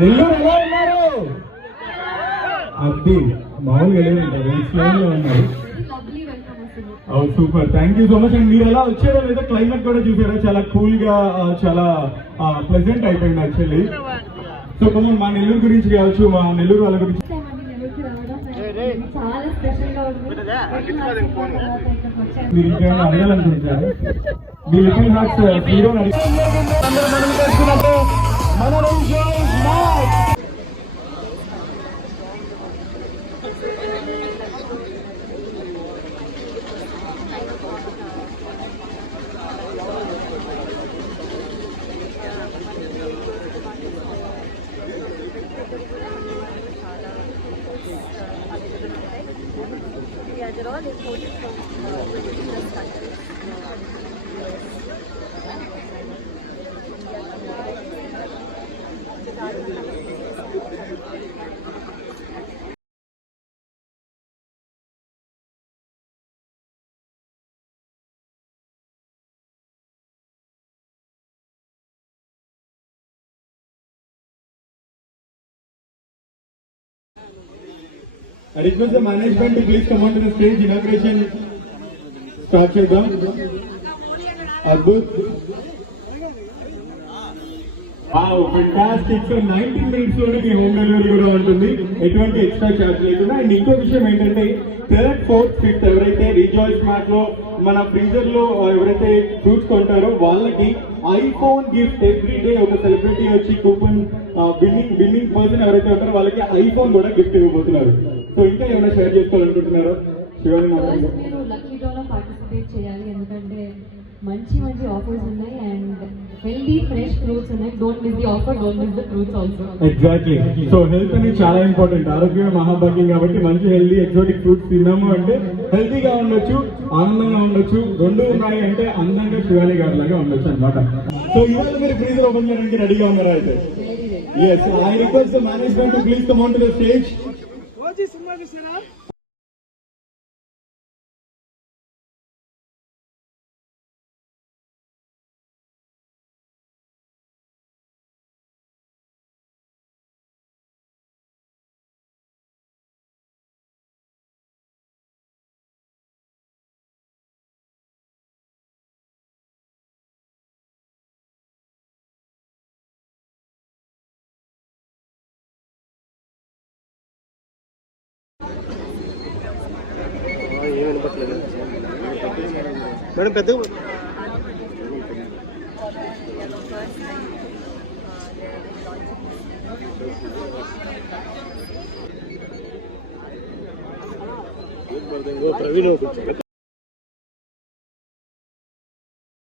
నెల్లూరు ఎలా ఉన్నారు? అది మామూలుగా లేదంటారు ఉన్నారు. Super, thank you so much. And మీరు ఎలా వచ్చారో లేదా క్లైమేట్ కూడా చూసారా, చాలా కూల్ గా చాలా ప్లెజెంట్ అయిపోయింది యాక్చువల్లీ. సో కమన్ మా నెల్లూరు గురించి కావచ్చు, మా నెల్లూరు వాళ్ళ గురించి మీరు ఇంకేమైనా అడగాలనుకుంటున్నారు? మీ little hearts hero they're all imported from indigenous countries. I request the management to please come on to the stage. Inauguration start cheyadam. Adbhut. Wow, fantastic. So 19 minutes లోకి హోమ్ డెలివరీ కూడా ఉంటుంది, ఎటువంటి ఎక్స్ట్రా చార్జ్ లేకుండా. అండ్ ఇంకో విషయం ఏంటంటే 3rd, 4th, 5th ఎవరైతే rejoice mart లో మన ఫ్రీజర్ లో ఎవరైతే ఫ్రూట్స్ కొంటారో వాళ్ళకి ఐఫోన్ గిఫ్ట్ ఎవ్రీ డే. ఒక సెలబ్రిటీ వచ్చి కూపన్ బిల్లింగ్ పర్సన్ ఎవరైతే ఉంటారో వాళ్ళకి ఐఫోన్ కూడా గిఫ్ట్ ఇవ్వబోతున్నారు. సో ఇంకా ఏమైనా షేర్ చేసుకోవాలనుకుంటున్నారో శివాని మాట్లాడండి. మీరు లక్కీ డ్రాలో పార్టిసిపేట్ చేయాలి, ఎందుకంటే మంచి మంచి ఆఫర్స్ ఉన్నాయి అండ్ హెల్దీ ఫ్రెష్ ఫ్రూట్స్ ఉన్నాయి. Don't miss the offer, don't miss the fruits also. Exactly. So health అనేది చాలా ఇంపార్టెంట్, ఆరోగ్యమే మహాభాగ్యం. కాబట్టి మంచి హెల్దీ ఎగ్జాటిక్ ఫ్రూట్స్ తిన్నాము అంటే హెల్తీగా ఉండొచ్చు, ఆనందంగా ఉండొచ్చు. రెండు ఉన్నాయి అంటే అందంగా శివాని గారి లాగా ఉండొచ్చు అనమాట. సో ఇవాళ మీరు ఫ్రీజర్ ఓపెన్ చేయడానికి రెడీగా ఉన్నారా? అయితే yes, I request the management to please come on to the stage. Cinema చూసారా? మేడం పెద్ద ప్రవీణ్